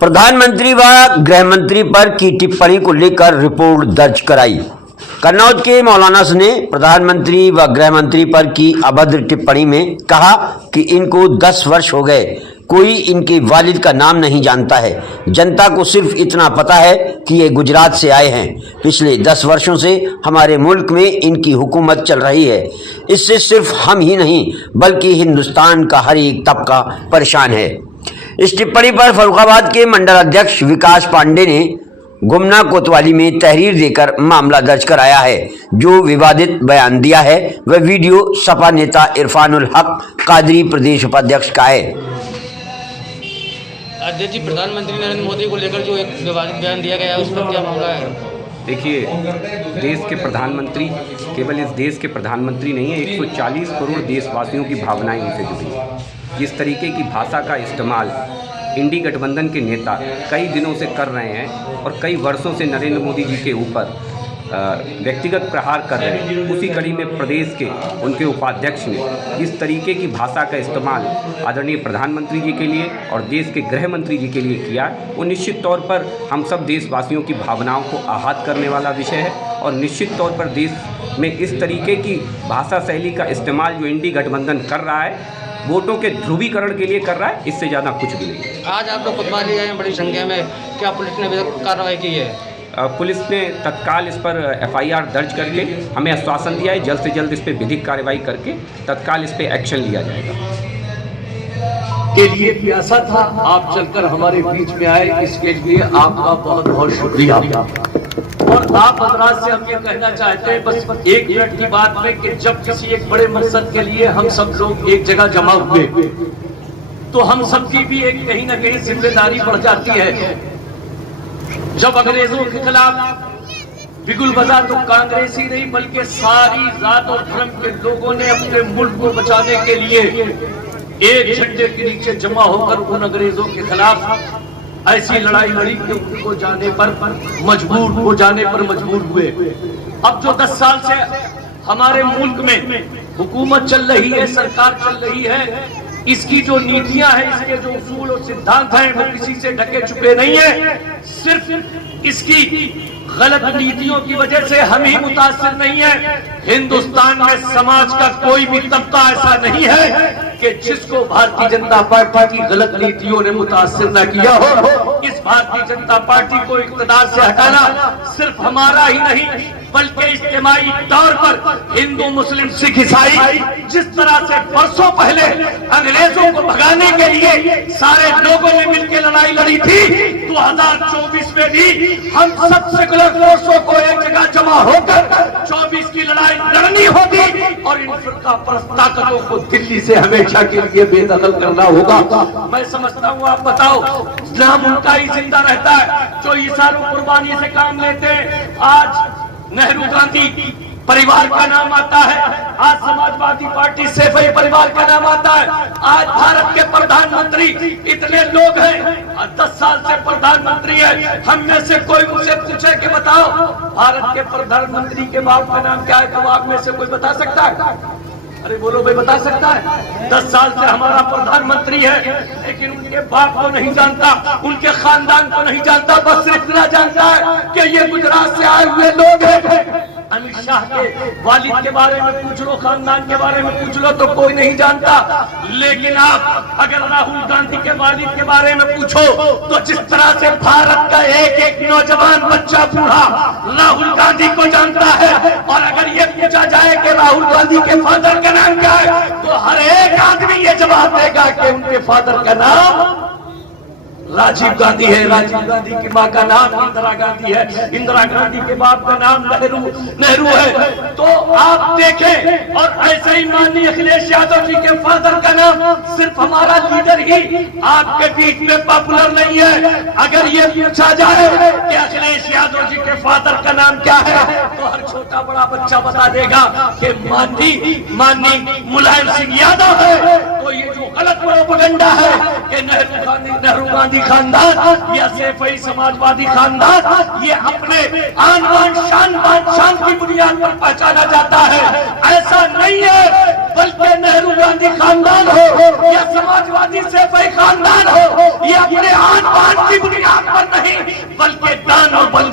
प्रधानमंत्री व गृह मंत्री पर की टिप्पणी को लेकर रिपोर्ट दर्ज कराई। कन्नौज के मौलाना ने प्रधानमंत्री व गृह मंत्री पर की अभद्र टिप्पणी में कहा कि इनको 10 वर्ष हो गए, कोई इनके वालिद का नाम नहीं जानता है। जनता को सिर्फ इतना पता है कि ये गुजरात से आए हैं। पिछले 10 वर्षों से हमारे मुल्क में इनकी हुकूमत चल रही है। इससे सिर्फ हम ही नहीं बल्कि हिंदुस्तान का हर एक तबका परेशान है। इस टिप्पणी पर फर्रुखाबाद के मंडल अध्यक्ष विकास पांडे ने गुमना कोतवाली में तहरीर देकर मामला दर्ज कराया है। जो विवादित बयान दिया है वह वीडियो सपा नेता इरफानुल हक कादरी प्रदेश उपाध्यक्ष का है। अध्यक्ष जी, प्रधानमंत्री नरेंद्र मोदी को लेकर जो एक विवादित बयान दिया गया है उस पर क्या मामला है? देखिए, देश के प्रधानमंत्री केवल इस देश के प्रधानमंत्री नहीं है, 140 करोड़ देशवासियों की भावनाएं उनसे जुड़ी हैं। जिस तरीके की भाषा का इस्तेमाल इंडी गठबंधन के नेता कई दिनों से कर रहे हैं और कई वर्षों से नरेंद्र मोदी जी के ऊपर व्यक्तिगत प्रहार कर रहे हैं, उसी कड़ी में प्रदेश के उनके उपाध्यक्ष ने जिस तरीके की भाषा का इस्तेमाल आदरणीय प्रधानमंत्री जी के लिए और देश के गृह मंत्री जी के लिए किया, वो निश्चित तौर पर हम सब देशवासियों की भावनाओं को आहत करने वाला विषय है। और निश्चित तौर पर देश में इस तरीके की भाषा शैली का इस्तेमाल जो इंडी गठबंधन कर रहा है, वोटों के ध्रुवीकरण के लिए कर रहा है, इससे ज़्यादा कुछ भी नहीं। आज आप लोग कोतवाली गए हैं बड़ी संख्या में, क्या पुलिस ने कार्रवाई की है? पुलिस ने तत्काल इस पर FIR दर्ज करके हमें आश्वासन दिया है, जल्द से जल्द इस पर विधिक कार्रवाई करके तत्काल इस पर एक्शन लिया जाएगा। के लिए प्यासा था, आप चलकर हमारे बीच में आए, इसके लिए आपका बहुत बहुत शुक्रिया। और आप हजरात से हम ये कहना चाहते हैं बस 1 मिनट की बात में कि जब किसी एक बड़े मकसद के लिए हम सब लोग एक जगह जमा हुए तो हम सबकी भी एक कहीं ना कहीं जिम्मेदारी बढ़ जाती है। जब अंग्रेजों के खिलाफ बिगुल बजा तो कांग्रेस ही नहीं बल्कि सारी जात और धर्म के लोगों ने अपने मुल्क को बचाने के लिए एक झंडे के नीचे जमा होकर उन अंग्रेजों के खिलाफ ऐसी लड़ाई लड़ी कि उनको जाने पर मजबूर हुए। अब जो 10 साल से हमारे मुल्क में हुकूमत चल रही है, सरकार चल रही है, इसकी जो नीतियां हैं, इसके जो उसूल और सिद्धांत हैं वो किसी से ढके छुपे नहीं है। सिर्फ इसकी गलत नीतियों की वजह से हम ही मुतासिर नहीं है। हिंदुस्तान में समाज का कोई भी तबका ऐसा नहीं है कि जिसको भारतीय जनता पार्टी की गलत नीतियों ने मुतासिर न किया हो। इस भारतीय जनता पार्टी को इक़्तिदार से हटाना सिर्फ हमारा ही नहीं बल्कि इज्तिमाई तौर पर हिंदू मुस्लिम सिख ईसाई जिस तरह से बरसों पहले अंग्रेजों को भगाने के लिए सारे लोगों ने मिलकर लड़ाई लड़ी थी, 2024 में भी हम सब सेकुलर फोर्सों को एक जगह जमा होकर 24 की लड़ाई लड़नी होगी और इन फिरका परस्त ताकतों को दिल्ली से हमेशा के लिए बेदखल करना होगा। मैं समझता हूँ, आप बताओ, नाम उनका ही जिंदा रहता है जो इशारों कुर्बानी से काम लेते हैं। आज नेहरू गांधी परिवार का नाम आता है, आज समाजवादी पार्टी सैफई परिवार का नाम आता है, आज भारत के प्रधानमंत्री इतने लोग हैं, 10 साल से प्रधानमंत्री है। हम में से कोई मुझसे पूछे कि बताओ भारत के प्रधानमंत्री के बाप का नाम क्या है, तो आप में से कोई बता सकता है? अरे बोलो भाई, बता सकता है? 10 साल से हमारा प्रधानमंत्री है लेकिन उनके बाप को नहीं जानता, उनके खानदान को नहीं जानता, बस सिर्फ इतना जानता है कि ये गुजरात से आए हुए लोग हैं। अमित शाह के वालिद के बारे में पूछ लो, खानदान के बारे में पूछ लो तो कोई नहीं जानता। लेकिन आप अगर राहुल गांधी के वालिद के बारे में पूछो तो जिस तरह से भारत का एक एक नौजवान बच्चा बूढ़ा राहुल गांधी को जानता है, और अगर ये पूछा जाए कि राहुल गांधी के फादर का नाम क्या है तो हर एक आदमी ये जवाब देगा कि उनके फादर का नाम राजीव गांधी है, राजीव गांधी की माँ का नाम इंदिरा गांधी है, इंदिरा गांधी के बाप का नाम नेहरू है। तो आप देखें, और ऐसे ही माननीय अखिलेश यादव जी के फादर का नाम सिर्फ हमारा लीडर ही आपके बीच में पॉपुलर नहीं है। अगर ये पूछा जाए कि अखिलेश यादव जी के फादर का नाम क्या है तो हर छोटा बड़ा बच्चा बता देगा कि माननीय मुलायम सिंह यादव है। तो ये जो गलत प्रोपेगेंडा है कि नेहरू गांधी खानदान या सैफई समाजवादी खानदान ये अपने आन बान शान की बुनियाद पर पहचाना जाता है, ऐसा नहीं है। बल्कि नेहरू गांधी खानदान हो या समाजवादी सैफई खानदान हो, ये अपने आन बान की की बुनियाद पर नहीं बल्कि दान और बल